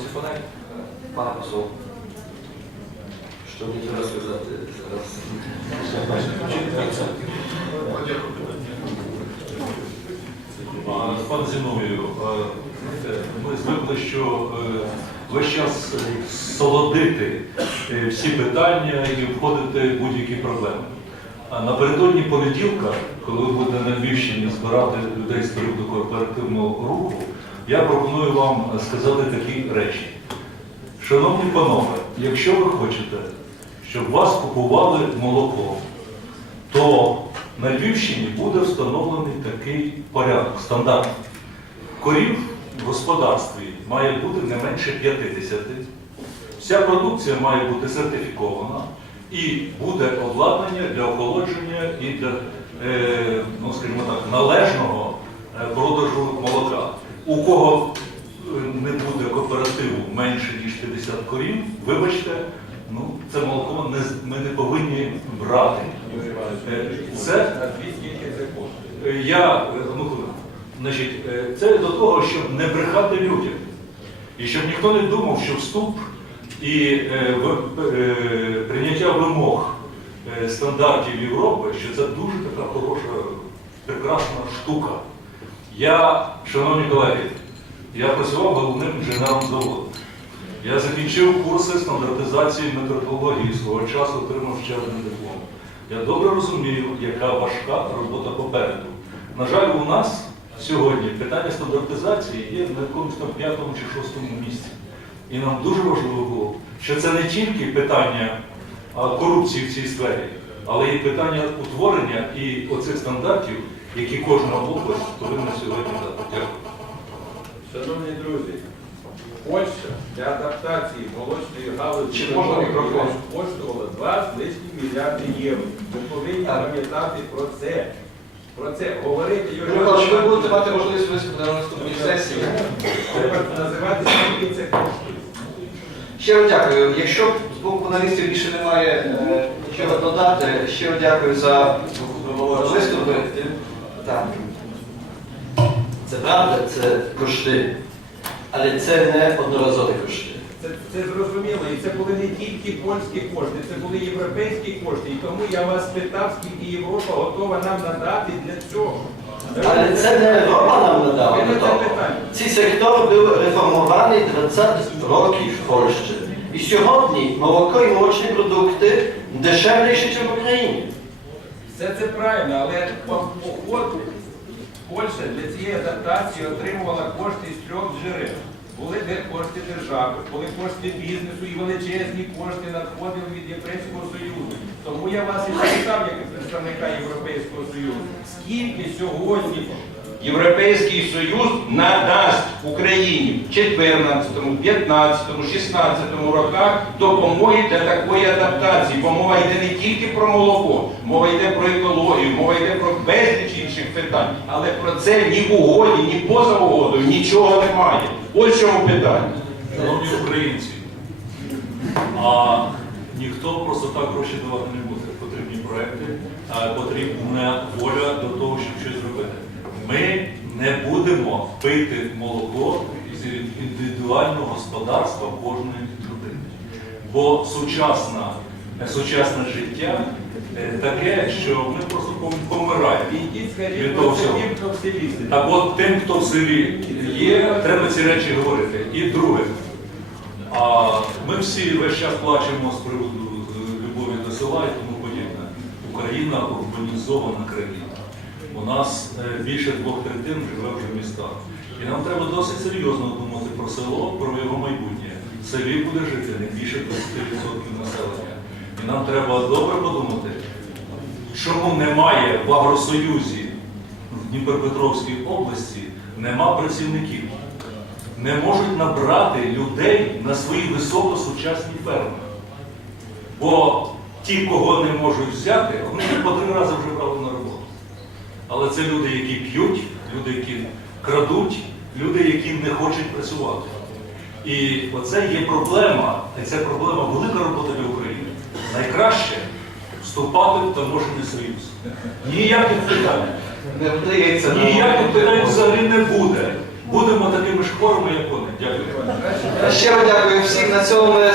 муніципальних, пане посол. Що мені треба сказати зараз? Пане Зіновію, е, ми звикли, що е, весь час е, солодити всі питання і обходити будь-які проблеми. А напередодні понеділка, коли ви будете на Львівщині збирати людей з приводу кооперативного руху, я пропоную вам сказати такі речі. Шановні панове, якщо ви хочете, щоб вас купували молоко, то на Львівщині буде встановлений такий порядок, стандарт. Корів в господарстві має бути не менше 50. Вся продукція має бути сертифікована і буде обладнання для охолодження і для, е, ну, скажімо так, належного е, продажу молока. У кого е, не буде кооперативу менше ніж 50 корів, вибачте, ну, це молоко не, ми не повинні брати. Е, Це Е, Я, ну, значить, це до того, щоб не брехати людям. І щоб ніхто не думав, що вступ і е, е, прийняття вимог стандартів Європи, що це дуже така хороша, прекрасна штука. Я, шановні колеги, я працював головним інженером заводу. Я закінчив курси стандартизації методології свого часу, отримав ще один диплом. Я добре розумію, яка важка робота попереду. На жаль, у нас сьогодні питання стандартизації є на якомусь там п'ятому чи шостому місці. І нам дуже важливо було, що це не тільки питання корупції в цій сфері, але і питання утворення і оцих стандартів, які кожна область повинна сьогодні дати. Дякую. Шановні друзі, Польща для адаптації молочної галузі Чи можна мікрофон? коштувала 2 з лишнім мільярди євро. Ми повинні пам'ятати про це. Про це говорити його. Михайлович, ви будете мати можливість виступити на наступній сесії. Треба називати скільки це коштує. Щиро дякую. Якщо з боку паналістів більше немає е, нічого додати, щиро дякую за виступи. Так. Це правда, це кошти. Але це не одноразові кошти. Це, це зрозуміло, і це були не тільки польські кошти, це були європейські кошти. І тому я вас питав, скільки Європа готова нам надати для цього. Але це не Європа нам надала. Цей сектор був реформований 20 років в Польщі. І сьогодні молоко і молочні продукти дешевліші, ніж в Україні. Все це правильно, але по по Польща для цієї адаптації отримувала кошти з трьох джерел. Були кошти держави, були кошти бізнесу і величезні кошти надходили від Європейського Союзу. Тому я вас і запитав, як представника Європейського Союзу, скільки сьогодні Європейський Союз надасть Україні в 14, 15, 16 роках допомоги для такої адаптації. Бо мова йде не тільки про молоко, мова йде про екологію, мова йде про безліч інших питань. Але про це ні в угоді, ні поза угодою нічого немає. Ось чому питання. Шановні українці, а ніхто просто так гроші давати не буде. Потрібні проекти, потрібна воля до того, щоб щось зробити. Ми не будемо пити молоко з індивідуального господарства кожної людини. Бо сучасна, сучасне життя е, таке, що ми просто помираємо. Від того всього. тим, хто в селі. Так от тим, хто в селі є, треба ці речі говорити. І друге, а ми всі весь час плачемо з приводу любові до села і тому подібне. Україна урбанізована країна. У нас е, більше двох третин живе вже в містах. І нам треба досить серйозно думати про село, про його майбутнє. В селі буде жити не більше 20% населення. І нам треба добре подумати, чому немає в Агросоюзі в Дніпропетровській області нема працівників. Не можуть набрати людей на свої високосучасні ферми. Бо ті, кого не можуть взяти, вони по три рази вже брали на роботу. Але це люди, які п'ють, люди, які крадуть, люди, які не хочуть працювати. І оце є проблема, і це проблема велика робота для України. Найкраще вступати в таможенний союз. Ніяких питань. Ніяких питань взагалі не буде. будемо такими ж хворими, як вони. Дякую. Щиро дякую всім. На цьому ми